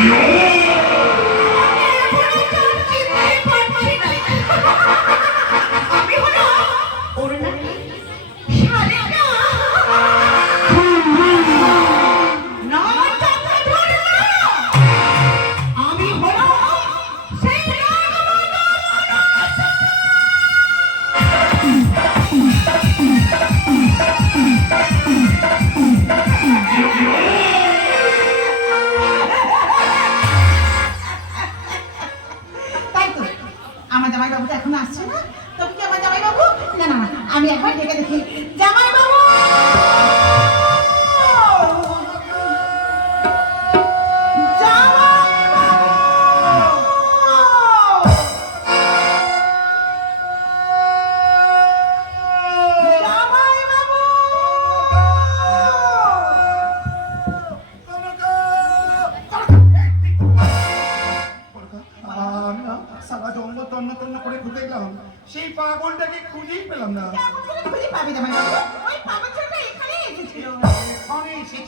আমি আমি এখন দেখি জামাই জামাই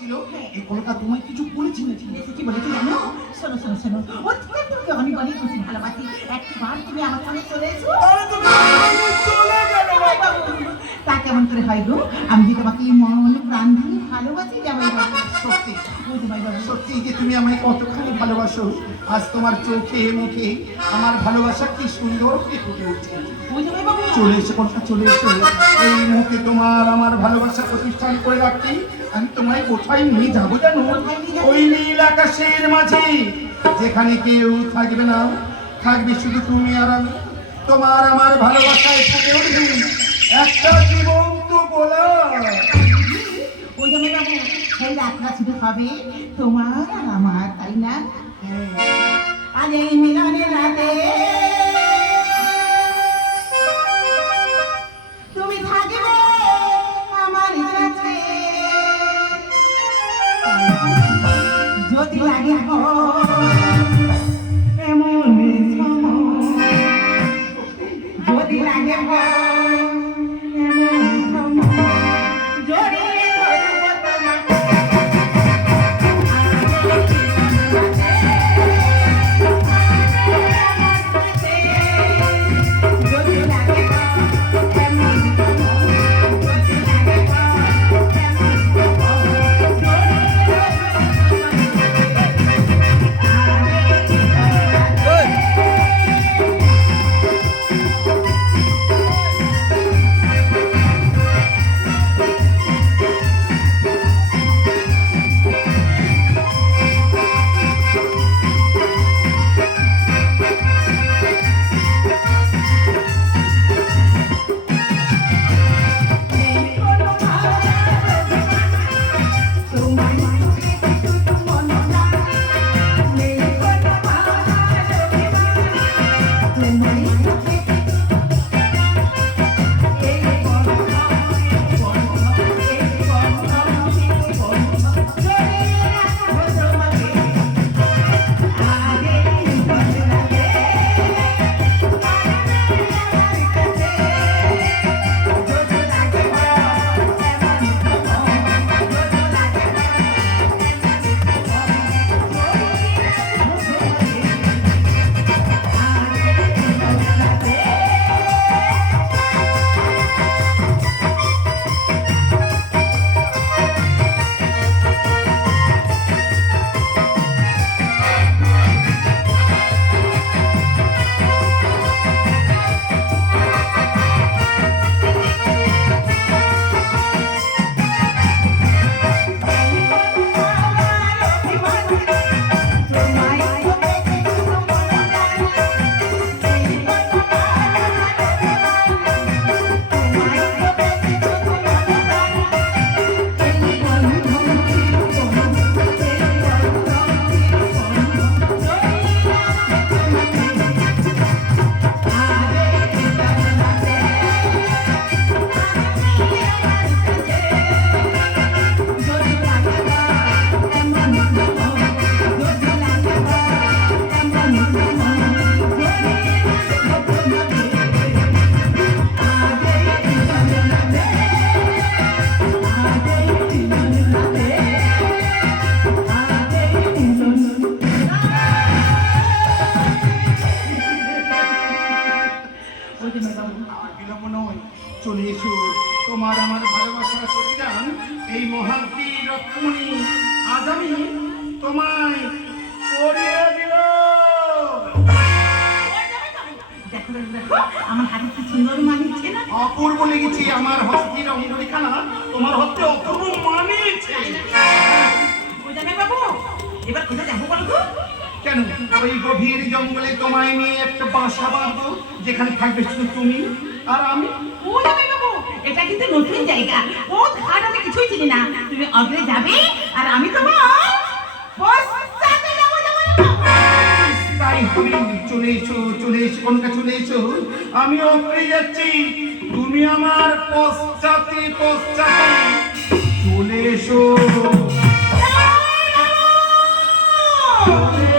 এসেছিল এই কলকা তোমায় কিছু বলেছি এসে কি বলেছি জানো? শোনো, শোনো, শোনো। ও থেকে তোমাকে অনেক অনেক বেশি ভালোবাসি। একবার তুমি আমার সঙ্গে চলে এসো। তুমি তা কেমন করে হয় গো? আমি যে তোমাকে মন প্রাণ দিয়ে ভালোবাসি জামাই বাবু সত্যি। ও জামাই বাবু। সত্যি যে তুমি আমায় কতখানি ভালোবাসো। আজ তোমার চোখে মুখে আমার ভালোবাসা কি সুন্দর করে ফুটে উঠছে। চলে এসে কথা চলে এসে। এই মুখে তোমার আমার ভালোবাসা প্রতিষ্ঠান করে রাখতে আমি তোমায় কোথায় নিয়ে যাব জানো? ওই নীল আকাশের মাঝে। যেখানে কেউ থাকবে না। থাকবে শুধু তুমি আর আমি। তোমার আমার ভালোবাসায় ফুটে উঠবে। একটা জীবন্ত গোলা ও জামাই বাবু সেই রাতটা শুধু হবে তোমার আর আমার, তাই না? আজ এই মিলনের রাতে ติแหลงแหลงโอ้ এবার কোথায় যাব কেন? ওই গভীর জঙ্গলে তোমায় নিয়ে একটা বাসা বাঁধবো যেখানে থাকবে শুধু তুমি আর আমি? এটা কিন্তু নতুন জায়গা। ও আমি কিছুই চিনি না। তুমি অগ্রে যাবে আর আমি তোমার তাই চলে এসো চলে এসো কোনটা চলে এসো। আমি অগ্রে যাচ্ছি। তুমি আমার পশ্চাতে পশ্চাতে। চলে এসো। Hallelujah.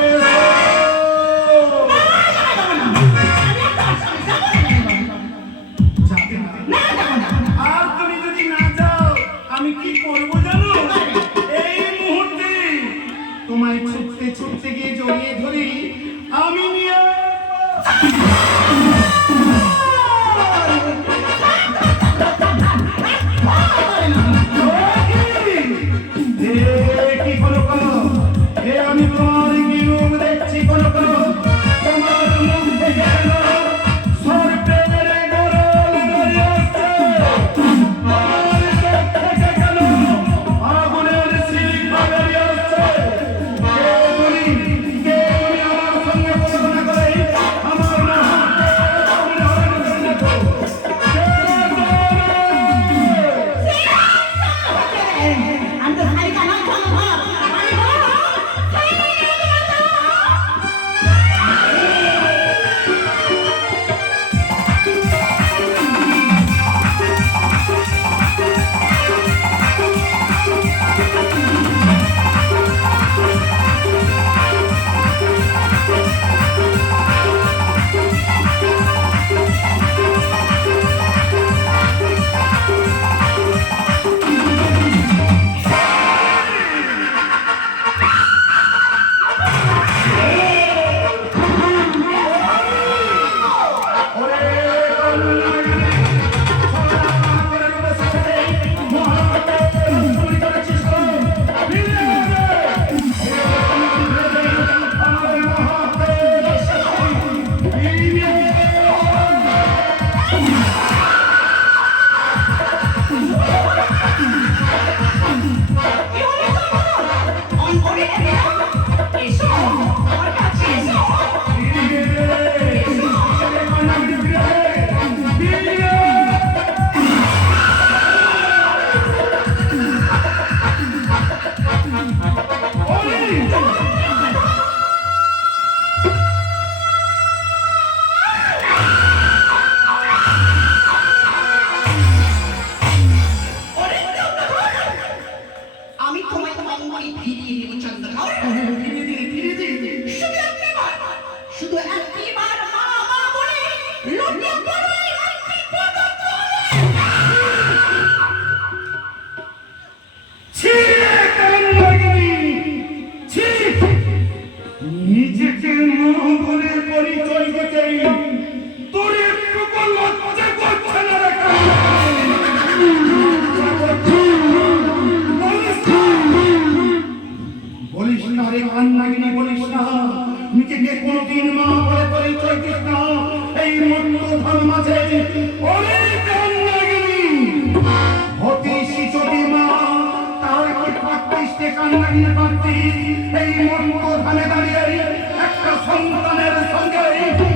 Oh, yeah. মূলধন মাঝে অনেক কান্নাগিরি হতি শিচটি মা, তার পাত্রিশটি কান্নাগিরি পাত্রিশ এই মূর্খ ধানে দাঁড়িয়ে একটা সন্তানের সঙ্গে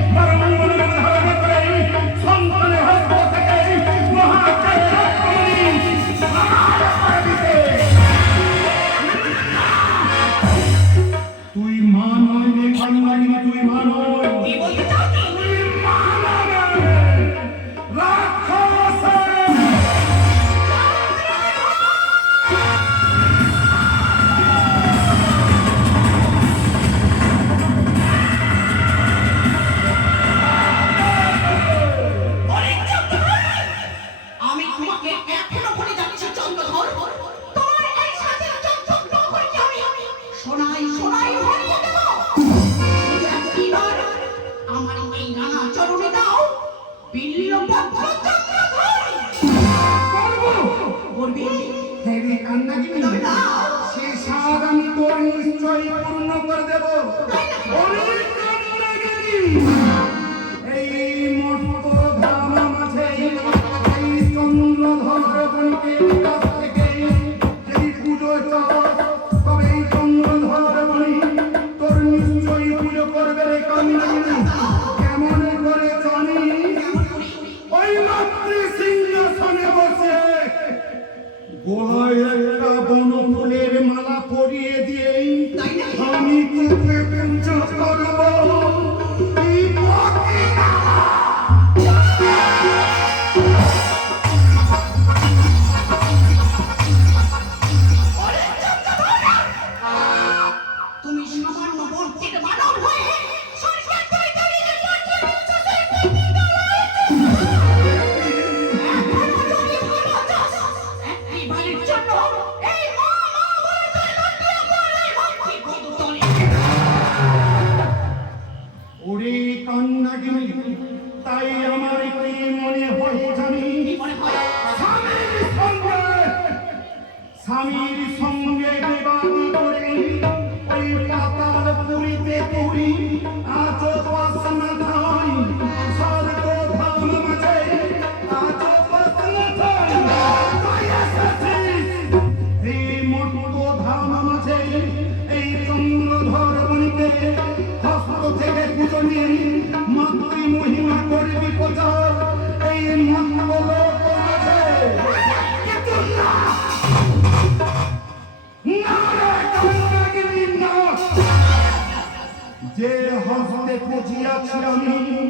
Thank you.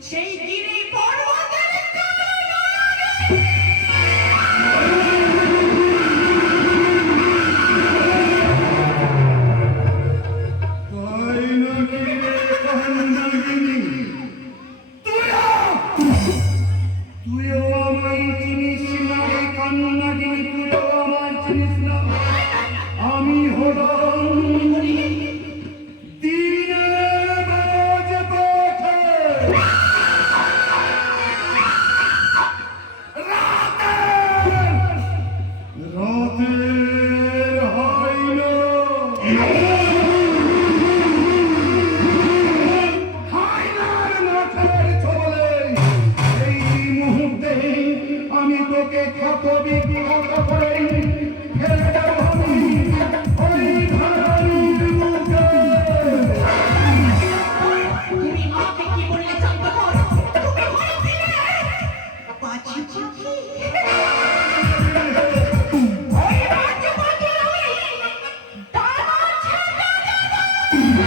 সেই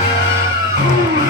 Oh!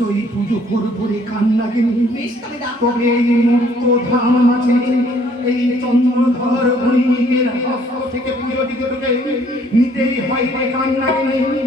নিশ্চয়ই পুজো করবরে কান্না কান্নাগিনী তবে এই মুক্ত ধাম আছে। এই চন্দ্রধর ভূমিকের হস্ত থেকে পুজো নিতেই হয় রে কান্নাগিনী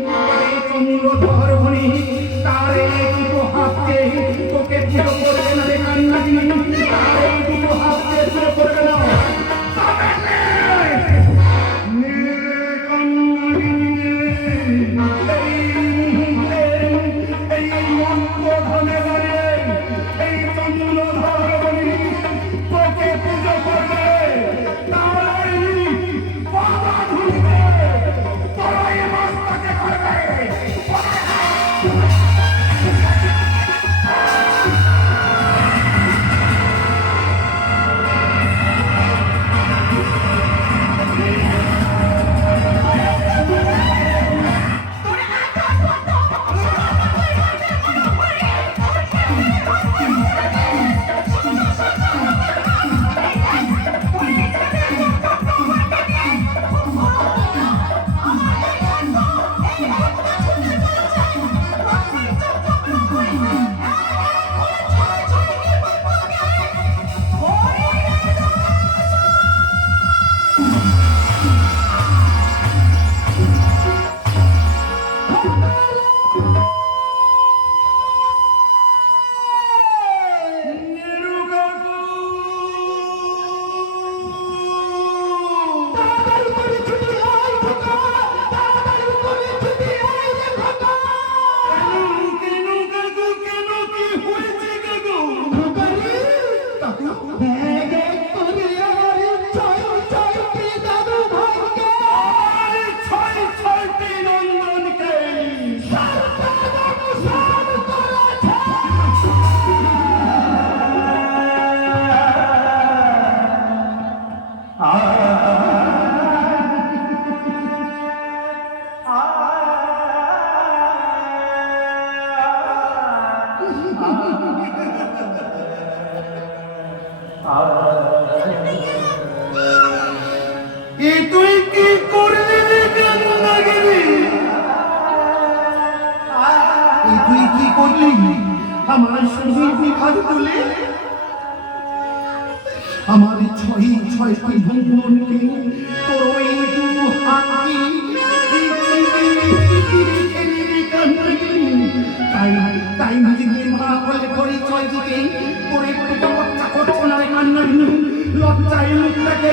চাই মুখটাকে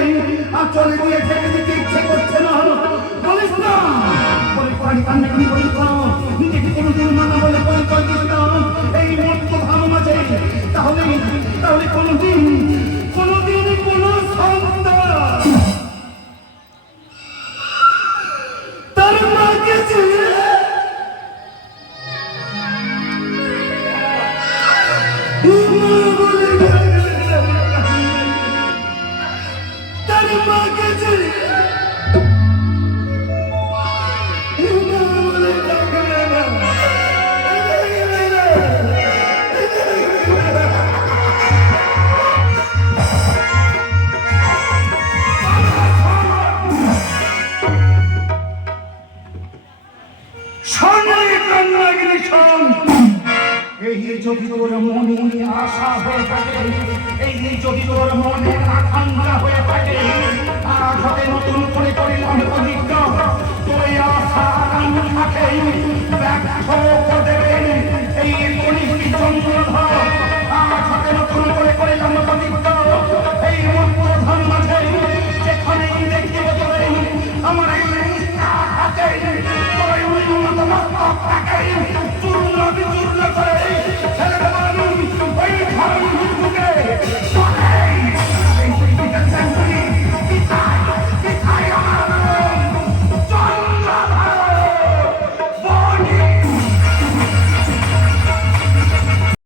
আচলে দিয়ে ছেড়ে ইচ্ছে করছে না। বলিস না। বলে কোরআন কান্না কান্না বলিস না বলে পরিচয় দিস না। এই মর্ত ভাব মাঝে তাহলে তাহলে কোনোদিন কোনোদিন কোনো Hadi Baby, back home.